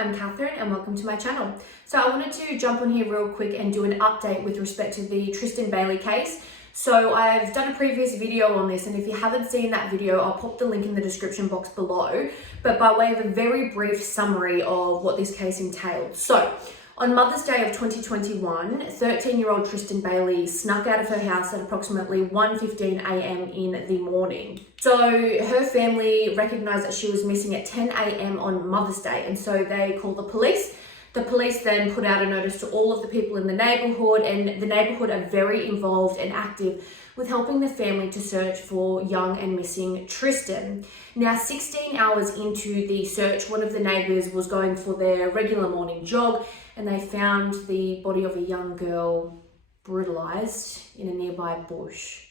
I'm Catherine and welcome to my channel. So I wanted to jump on here real quick and do an update with respect to the Tristyn Bailey case. So I've done a previous video on this, and if you haven't seen that video, I'll pop the link in the description box below. But by way of a very brief summary of what this case entailed. So on Mother's Day of 2021, 13-year-old Tristyn Bailey snuck out of her house at approximately 1:15 a.m. in the morning. So her family recognised that she was missing at 10 a.m. on Mother's Day, and so they called the police. The police then put out a notice to all of the people in the neighbourhood, and the neighbourhood are very involved and active with helping the family to search for young and missing Tristyn. Now, 16 hours into the search, one of the neighbours was going for their regular morning jog, and they found the body of a young girl brutalised in a nearby bush.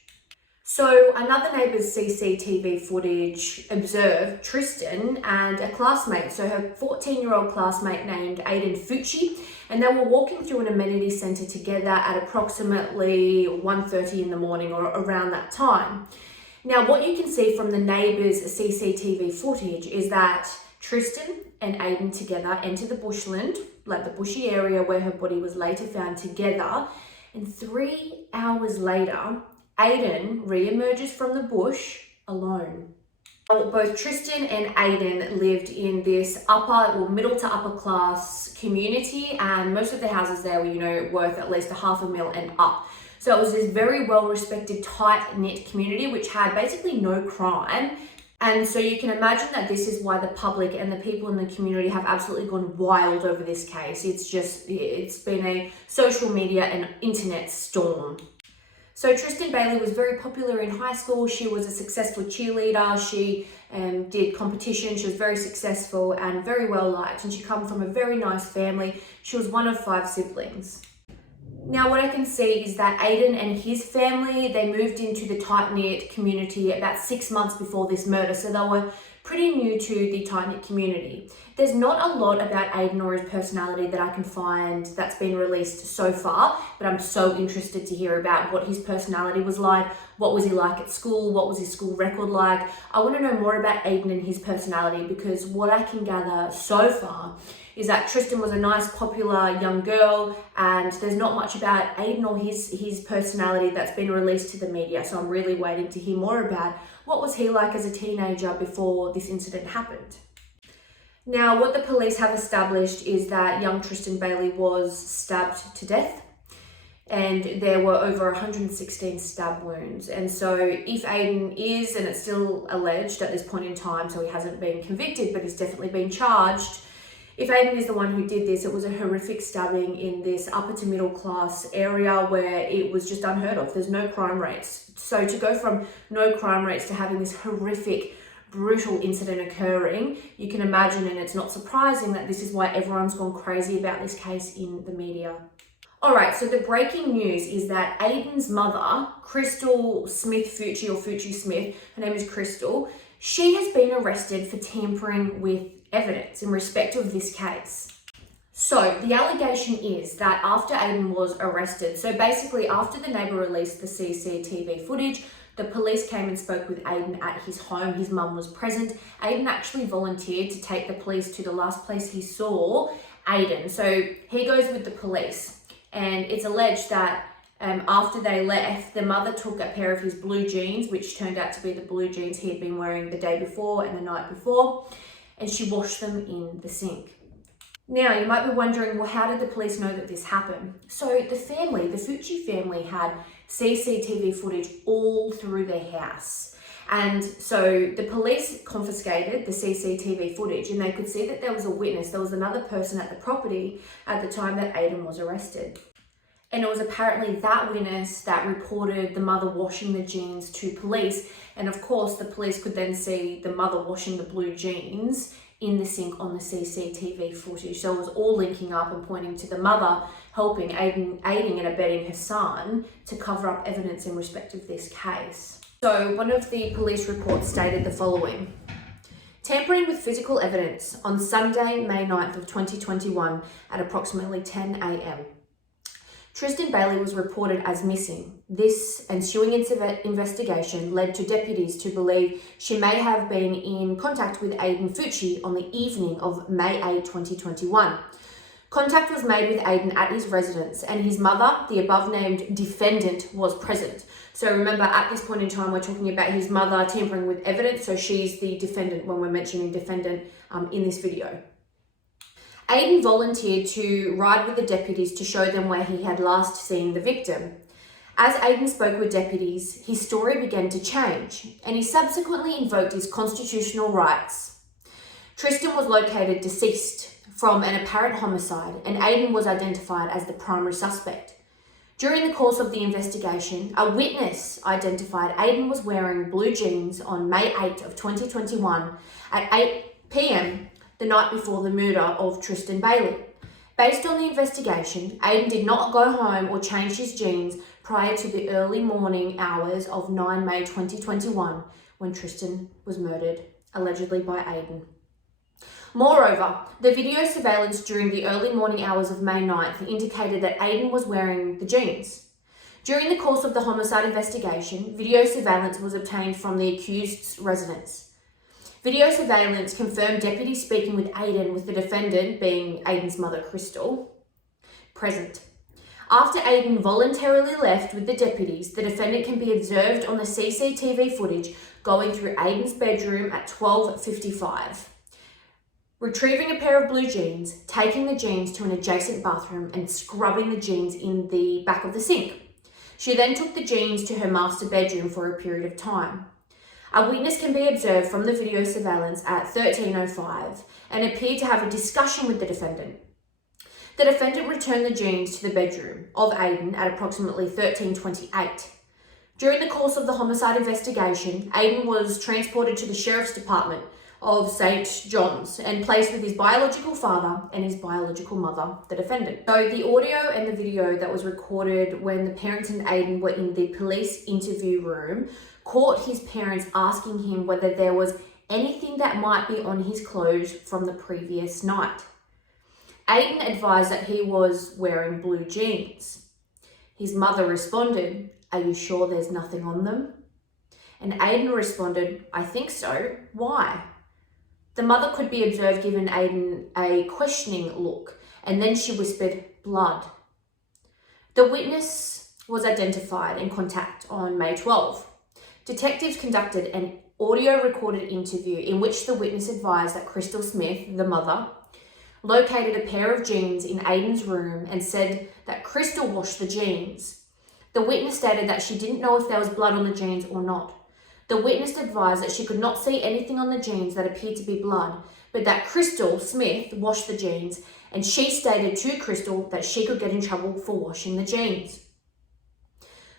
So another neighbour's CCTV footage observed Tristyn and a classmate, so her 14-year-old classmate named Aiden Fucci, and they were walking through an amenity centre together at approximately 1:30 in the morning or around that time. Now, what you can see from the neighbour's CCTV footage is that Tristyn and Aiden together enter the bushland, like the bushy area where her body was later found together, and 3 hours later, Aiden re-emerges from the bush alone. Both Tristyn and Aiden lived in this middle to upper class community, and most of the houses there were, worth at least $500,000 and up. So it was this very well-respected, tight-knit community which had basically no crime. And so you can imagine that this is why the public and the people in the community have absolutely gone wild over this case. It's been a social media and internet storm. So Tristyn Bailey was very popular in high school. She was a successful cheerleader. She did competition. She was very successful and very well liked. And she comes from a very nice family. She was one of 5 siblings. Now, what I can see is that Aiden and his family, they moved into the tight-knit community about 6 months before this murder. So they were pretty new to the tight-knit community. There's not a lot about Aiden or his personality that I can find that's been released so far, but I'm so interested to hear about what his personality was like. What was he like at school? What was his school record like? I want to know more about Aiden and his personality, because what I can gather so far is that Tristyn was a nice, popular young girl, and there's not much about Aiden or his personality that's been released to the media. So I'm really waiting to hear more about what was he like as a teenager before this incident happened. Now, what the police have established is that young Tristyn Bailey was stabbed to death, and there were over 116 stab wounds. And so if Aiden is, and it's still alleged at this point in time, so he hasn't been convicted, but he's definitely been charged. If Aiden is the one who did this, it was a horrific stabbing in this upper to middle class area where it was just unheard of. There's no crime rates. So to go from no crime rates to having this horrific, brutal incident occurring, you can imagine, and it's not surprising that this is why everyone's gone crazy about this case in the media. All right, so the breaking news is that Aiden's mother, Crystal Smith Fucci, or Fucci Smith, her name is Crystal, she has been arrested for tampering with evidence in respect of this case. So the allegation is that after Aiden was arrested, so basically after the neighbour released the CCTV footage, the police came and spoke with Aiden at his home. His mum was present. Aiden actually volunteered to take the police to the last place he saw Aiden. So he goes with the police, and it's alleged that after they left, the mother took a pair of his blue jeans, which turned out to be the blue jeans he had been wearing the day before and the night before, and she washed them in the sink. Now, you might be wondering, well, how did the police know that this happened? So the Fucci family, had CCTV footage all through their house. And so the police confiscated the CCTV footage, and they could see that there was a witness. There was another person at the property at the time that Aiden was arrested. And it was apparently that witness that reported the mother washing the jeans to police. And of course, the police could then see the mother washing the blue jeans in the sink on the CCTV footage. So it was all linking up and pointing to the mother helping, aiding and abetting her son to cover up evidence in respect of this case. So one of the police reports stated the following: tampering with physical evidence on Sunday, May 9th of 2021 at approximately 10 a.m. Tristyn Bailey was reported as missing. This ensuing investigation led to deputies to believe she may have been in contact with Aiden Fucci on the evening of May 8, 2021. Contact was made with Aiden at his residence, and his mother, the above-named defendant, was present. So remember, at this point in time, we're talking about his mother tampering with evidence, so she's the defendant when we're mentioning defendant in this video. Aiden volunteered to ride with the deputies to show them where he had last seen the victim. As Aiden spoke with deputies, his story began to change, and he subsequently invoked his constitutional rights. Tristyn was located deceased from an apparent homicide, and Aiden was identified as the primary suspect. During the course of the investigation, a witness identified Aiden was wearing blue jeans on May 8 of 2021 at 8 p.m. the night before the murder of Tristyn Bailey. Based on the investigation, Aiden did not go home or change his jeans prior to the early morning hours of 9 May 2021 when Tristyn was murdered, allegedly by Aiden. Moreover, the video surveillance during the early morning hours of May 9th indicated that Aiden was wearing the jeans. During the course of the homicide investigation, video surveillance was obtained from the accused's residence. Video surveillance confirmed deputies speaking with Aiden, with the defendant, being Aiden's mother, Crystal, present. After Aiden voluntarily left with the deputies, the defendant can be observed on the CCTV footage going through Aiden's bedroom at 12:55. Retrieving a pair of blue jeans, taking the jeans to an adjacent bathroom and scrubbing the jeans in the back of the sink. She then took the jeans to her master bedroom for a period of time. A witness can be observed from the video surveillance at 13:05 and appeared to have a discussion with the defendant. The defendant returned the jeans to the bedroom of Aiden at approximately 13:28. During the course of the homicide investigation, Aiden was transported to the Sheriff's Department of St. John's and placed with his biological father and his biological mother, the defendant. So the audio and the video that was recorded when the parents and Aiden were in the police interview room caught his parents asking him whether there was anything that might be on his clothes from the previous night. Aiden advised that he was wearing blue jeans. His mother responded, "Are you sure there's nothing on them?" And Aiden responded, "I think so. Why?" The mother could be observed giving Aiden a questioning look, and then she whispered, "Blood." The witness was identified in contact on May 12. Detectives conducted an audio recorded interview in which the witness advised that Crystal Smith, the mother, located a pair of jeans in Aiden's room and said that Crystal washed the jeans. The witness stated that she didn't know if there was blood on the jeans or not. The witness advised that she could not see anything on the jeans that appeared to be blood, but that Crystal Smith washed the jeans, and she stated to Crystal that she could get in trouble for washing the jeans.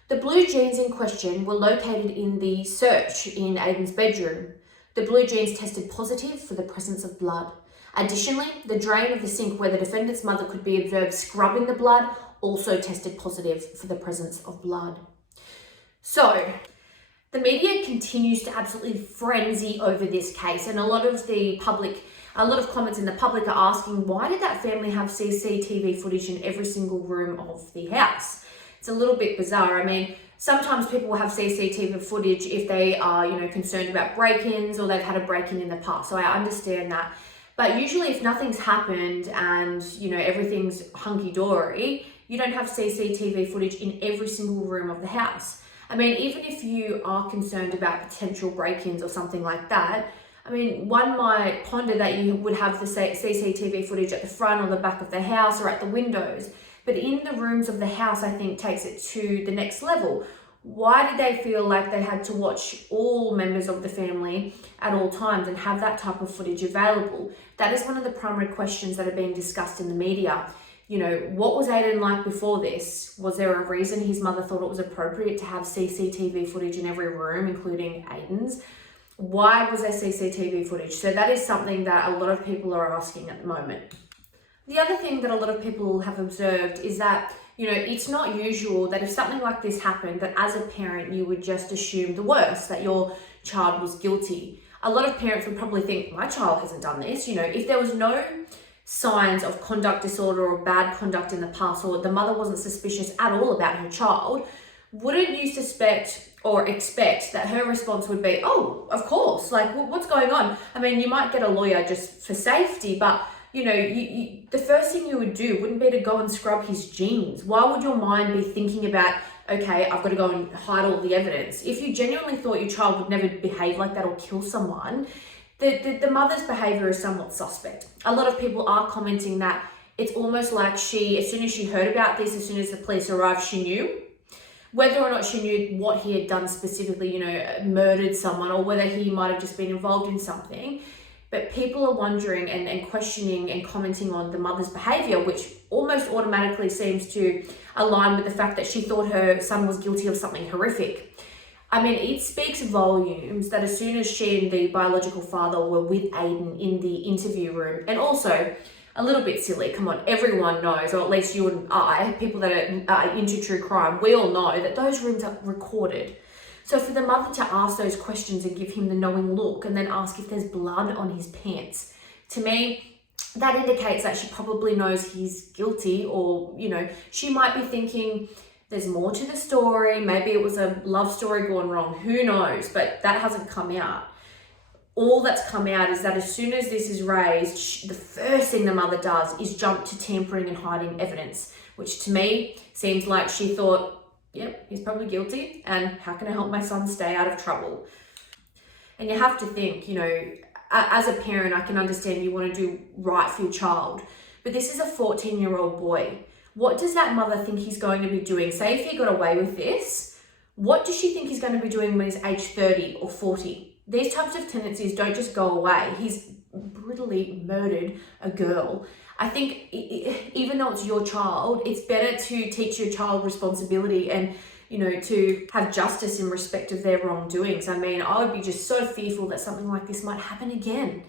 The blue jeans in question were located in the search in Aiden's bedroom. The blue jeans tested positive for the presence of blood. Additionally, the drain of the sink where the defendant's mother could be observed scrubbing the blood also tested positive for the presence of blood. So, the media continues to absolutely frenzy over this case, and a lot of comments in the public are asking, why did that family have CCTV footage in every single room of the house? It's a little bit bizarre. I mean, sometimes people will have CCTV footage if they are, concerned about break-ins or they've had a break-in in the past. So I understand that. But usually if nothing's happened and, everything's hunky-dory, you don't have CCTV footage in every single room of the house. I mean, even if you are concerned about potential break-ins or something like that, I mean, one might ponder that you would have the CCTV footage at the front or the back of the house or at the windows. But in the rooms of the house, I think takes it to the next level. Why did they feel like they had to watch all members of the family at all times and have that type of footage available? That is one of the primary questions that are being discussed in the media. What was Aiden like before this? Was there a reason his mother thought it was appropriate to have CCTV footage in every room, including Aiden's? Why was there CCTV footage? So that is something that a lot of people are asking at the moment. The other thing that a lot of people have observed is that, it's not usual that if something like this happened, that as a parent, you would just assume the worst, that your child was guilty. A lot of parents would probably think, my child hasn't done this. If there was no signs of conduct disorder or bad conduct in the past, or the mother wasn't suspicious at all about her child, wouldn't you suspect or expect that her response would be, oh, of course, like, what's going on? I mean, you might get a lawyer just for safety, but you know, the first thing you would do wouldn't be to go and scrub his jeans. Why would your mind be thinking about, okay, I've got to go and hide all the evidence? If you genuinely thought your child would never behave like that or kill someone, the mother's behavior is somewhat suspect. A lot of people are commenting that it's almost like as soon as she heard about this, as soon as the police arrived, she knew. Whether or not she knew what he had done specifically, you know, murdered someone, or whether he might have just been involved in something. But people are wondering and questioning and commenting on the mother's behavior, which almost automatically seems to align with the fact that she thought her son was guilty of something horrific. I mean, it speaks volumes that as soon as she and the biological father were with Aiden in the interview room, and also a little bit silly, come on, everyone knows, or at least you and I, people that are into true crime, we all know that those rooms are recorded. So for the mother to ask those questions and give him the knowing look and then ask if there's blood on his pants, to me, that indicates that she probably knows he's guilty, or, you know, she might be thinking there's more to the story. Maybe it was a love story gone wrong. Who knows? But that hasn't come out. All that's come out is that as soon as this is raised, the first thing the mother does is jump to tampering and hiding evidence, which to me seems like she thought, yep, he's probably guilty, and how can I help my son stay out of trouble? And you have to think, you know, as a parent, I can understand you want to do right for your child, but this is a 14-year-old boy. What does that mother think he's going to be doing? Say if he got away with this, what does she think he's going to be doing when he's age 30 or 40? These types of tendencies don't just go away. He's brutally murdered a girl. I think even though it's your child, it's better to teach your child responsibility and, you know, to have justice in respect of their wrongdoings. I mean, I would be just so fearful that something like this might happen again.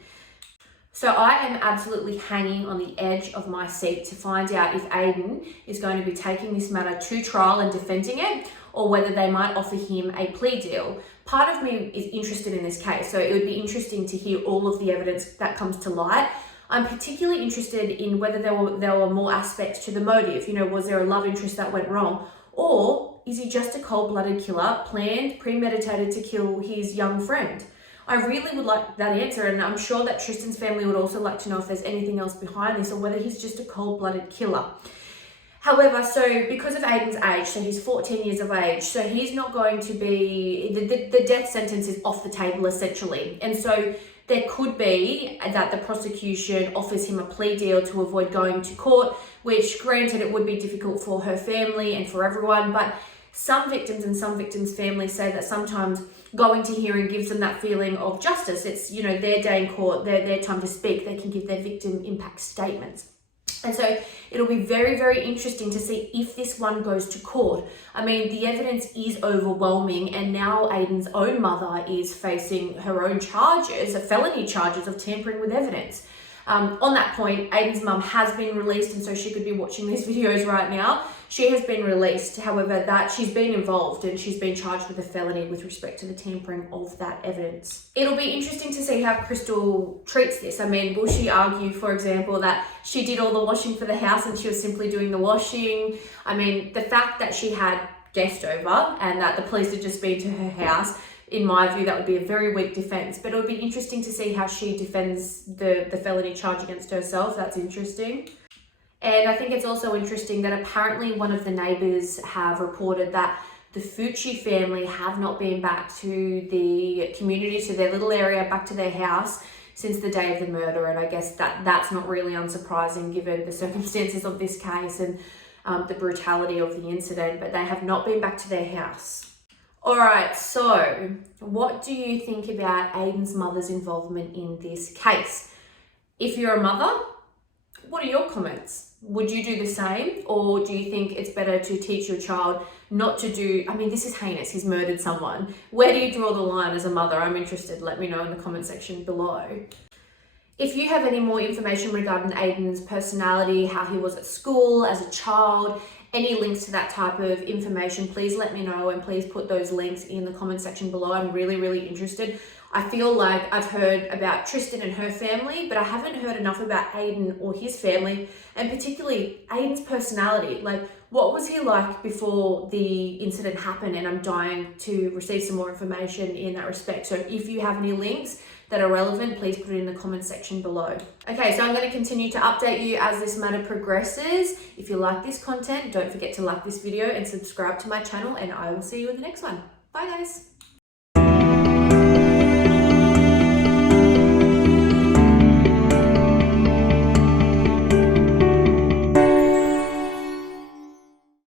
So I am absolutely hanging on the edge of my seat to find out if Aiden is going to be taking this matter to trial and defending it, or whether they might offer him a plea deal. Part of me is interested in this case, so it would be interesting to hear all of the evidence that comes to light. I'm particularly interested in whether there were more aspects to the motive. You know, was there a love interest that went wrong? Or is he just a cold-blooded killer, planned, premeditated to kill his young friend? I really would like that answer, and I'm sure that Tristyn's family would also like to know if there's anything else behind this, or whether he's just a cold-blooded killer. However, so because of Aiden's age, so he's 14 years of age, so he's not going to be, the death sentence is off the table essentially. And so there could be that the prosecution offers him a plea deal to avoid going to court, which granted it would be difficult for her family and for everyone, but some victims and some victims' families say that sometimes going to hearing gives them that feeling of justice. It's, you know, their day in court, their time to speak. They can give their victim impact statements. And so it'll be very, very interesting to see if this one goes to court. I mean, the evidence is overwhelming, and now Aiden's own mother is facing her own charges, felony charges of tampering with evidence. On that point, Aiden's mum has been released, and so she could be watching these videos right now. She has been released, however, that she's been involved and she's been charged with a felony with respect to the tampering of that evidence. It'll be interesting to see how Crystal treats this. I mean, will she argue, for example, that she did all the washing for the house and she was simply doing the washing? I mean, the fact that she had guests over and that the police had just been to her house, in my view, that would be a very weak defense. But it would be interesting to see how she defends the felony charge against herself. That's interesting. And I think it's also interesting that apparently one of the neighbours have reported that the Fucci family have not been back to the community, to their little area, back to their house since the day of the murder. And I guess that's not really unsurprising given the circumstances of this case and the brutality of the incident, but they have not been back to their house. All right, so what do you think about Aiden's mother's involvement in this case? If you're a mother, what are your comments? Would you do the same, or do you think it's better to teach your child not to do, I mean, this is heinous, he's murdered someone. Where do you draw the line as a mother? I'm interested, let me know in the comment section below. If you have any more information regarding Aiden's personality, how he was at school as a child, any links to that type of information, please let me know, and please put those links in the comment section below. I'm really, really interested. I feel like I've heard about Tristan and her family, but I haven't heard enough about Aiden or his family, and particularly Aiden's personality. Like, what was he like before the incident happened? And I'm dying to receive some more information in that respect. So if you have any links that are relevant, please put it in the comment section below. Okay, so I'm going to continue to update you as this matter progresses. If you like this content, don't forget to like this video and subscribe to my channel, and I will see you in the next one. Bye guys.